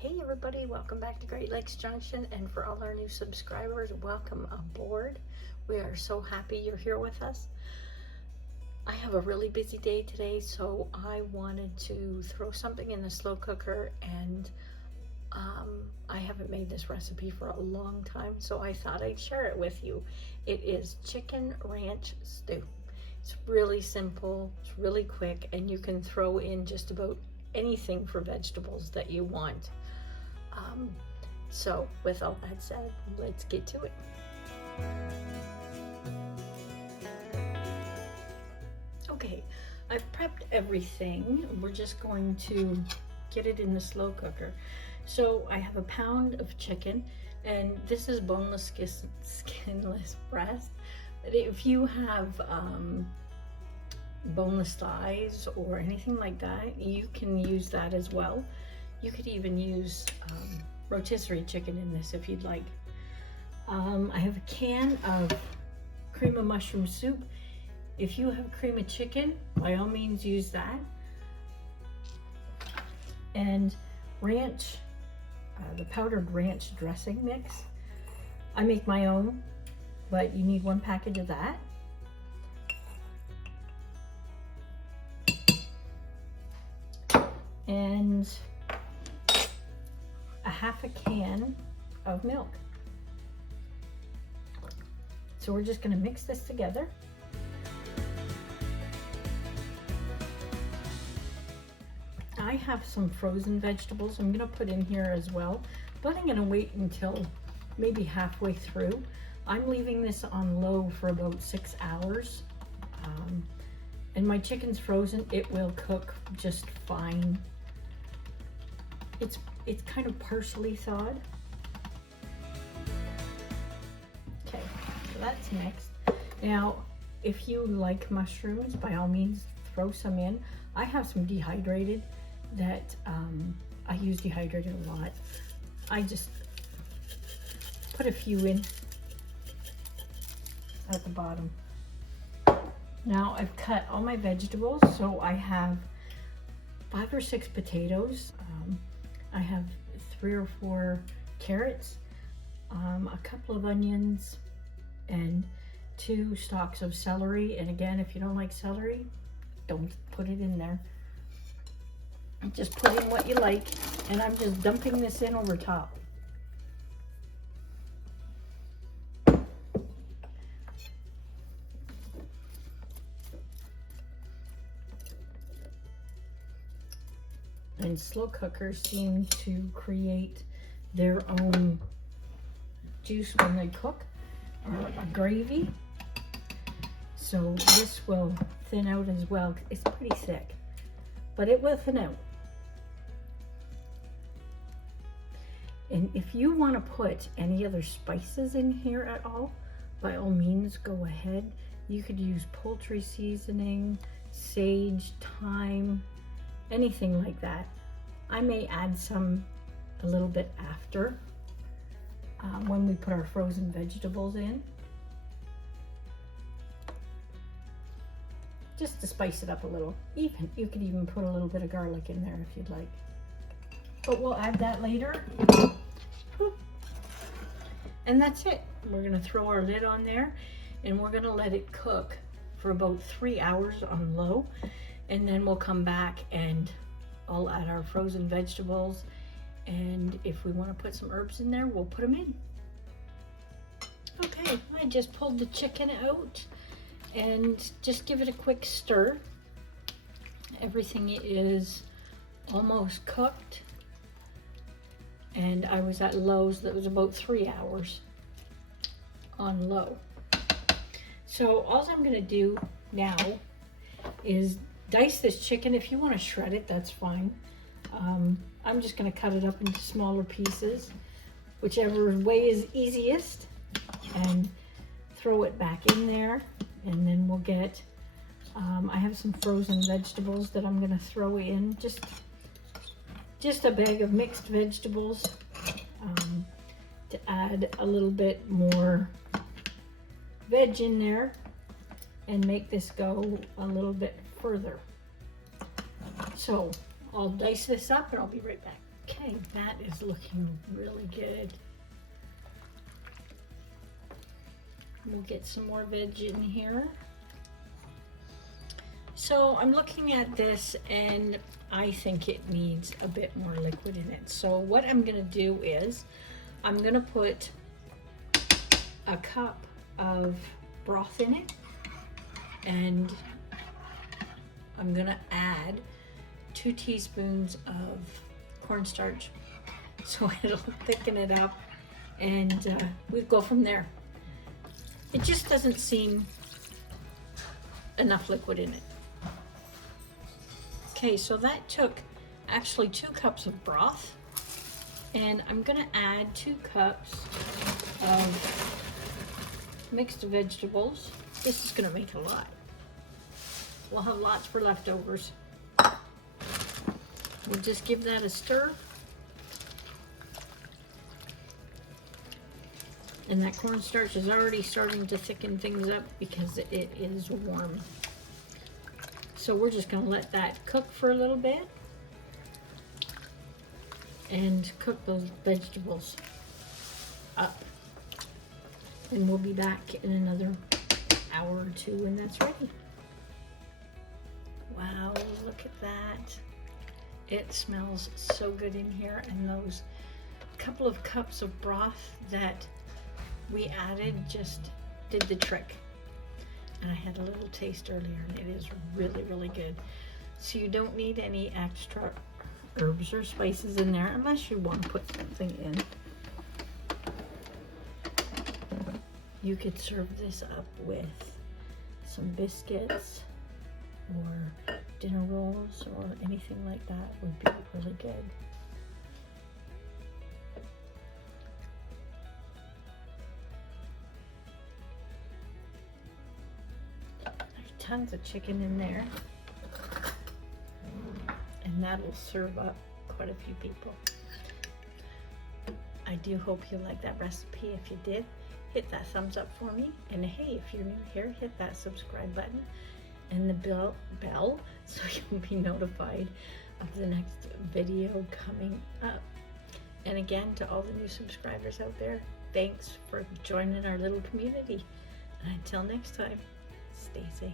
Hey everybody, welcome back to Great Lakes Junction, and for all our new subscribers, welcome aboard. We are so happy you're here with us. I have a really busy day today, so I wanted to throw something in the slow cooker, and I haven't made this recipe for a long time, so I thought I'd share it with you. It is chicken ranch stew. It's really simple, it's really quick, and you can throw in just about anything for vegetables that you want. So with all that said, let's get to it. Okay, I've prepped everything. We're just going to get it in the slow cooker. So I have a pound of chicken, and this is boneless, skinless breast. But if you have boneless thighs or anything like that, you can use that as well. You could even use rotisserie chicken in this if you'd like. I have a can of cream of mushroom soup. If you have cream of chicken, by all means use that. And ranch, the powdered ranch dressing mix. I make my own, but you need 1 package of that. And a half a can of milk. So we're just going to mix this together. I have some frozen vegetables I'm going to put in here as well, but I'm going to wait until maybe halfway through. I'm leaving this on low for about 6 hours. And my chicken's frozen. It will cook just fine. It's kind of partially thawed. Okay, so that's mixed. Now, if you like mushrooms, by all means, throw some in. I have some dehydrated that I use dehydrated a lot. I just put a few in at the bottom. Now I've cut all my vegetables, so I have 5 or 6 potatoes. I have 3 or 4 carrots, a couple of onions, and 2 stalks of celery. And again, if you don't like celery, don't put it in there. Just put in what you like, and I'm just dumping this in over top. And slow cookers seem to create their own juice when they cook, or a gravy. So this will thin out as well. It's pretty thick, but it will thin out. And if you want to put any other spices in here at all, by all means, go ahead. You could use poultry seasoning, sage, thyme, anything like that. I may add some a little bit after when we put our frozen vegetables in, just to spice it up a little. Even you could even put a little bit of garlic in there if you'd like, but we'll add that later. And that's it. We're going to throw our lid on there, and we're going to let it cook for about 3 hours on low, and then we'll come back and I'll add our frozen vegetables, and if we want to put some herbs in there, we'll put them in. Okay, I just pulled the chicken out and just give it a quick stir. Everything is almost cooked, and I was at lows. That was about 3 hours on low. So all I'm going to do now is dice this chicken. If you want to shred it, that's fine. I'm just going to cut it up into smaller pieces, whichever way is easiest, and throw it back in there. And then we'll get, I have some frozen vegetables that I'm going to throw in, just a bag of mixed vegetables, to add a little bit more veg in there and make this go a little bit further. So I'll dice this up and I'll be right back. Okay, that is looking really good. We'll get some more veg in here. So I'm looking at this and I think it needs a bit more liquid in it. So what I'm gonna do is I'm gonna put a cup of broth in it, and I'm gonna add 2 teaspoons of cornstarch so it'll thicken it up, and we'll go from there. It just doesn't seem enough liquid in it. Okay, so that took actually 2 cups of broth, and I'm gonna add 2 cups of mixed vegetables. This is gonna make a lot. We'll have lots for leftovers. We'll just give that a stir. And that cornstarch is already starting to thicken things up because it is warm. So we're just gonna let that cook for a little bit and cook those vegetables up. And we'll be back in another hour or 2 and that's ready. Wow, look at that. It smells so good in here, and those couple of cups of broth that we added just did the trick. And I had a little taste earlier and it is really, really good. So you don't need any extra herbs or spices in there unless you want to put something in. You could serve this up with some biscuits or dinner rolls or anything like that would be really good. Tons of chicken in there, and that'll serve up quite a few people. I do hope you like that recipe. If you did, hit that thumbs up for me, and hey, if you're new here, hit that subscribe button and the bell so you'll be notified of the next video coming up. And again, to all the new subscribers out there, thanks for joining our little community, and until next time, stay safe.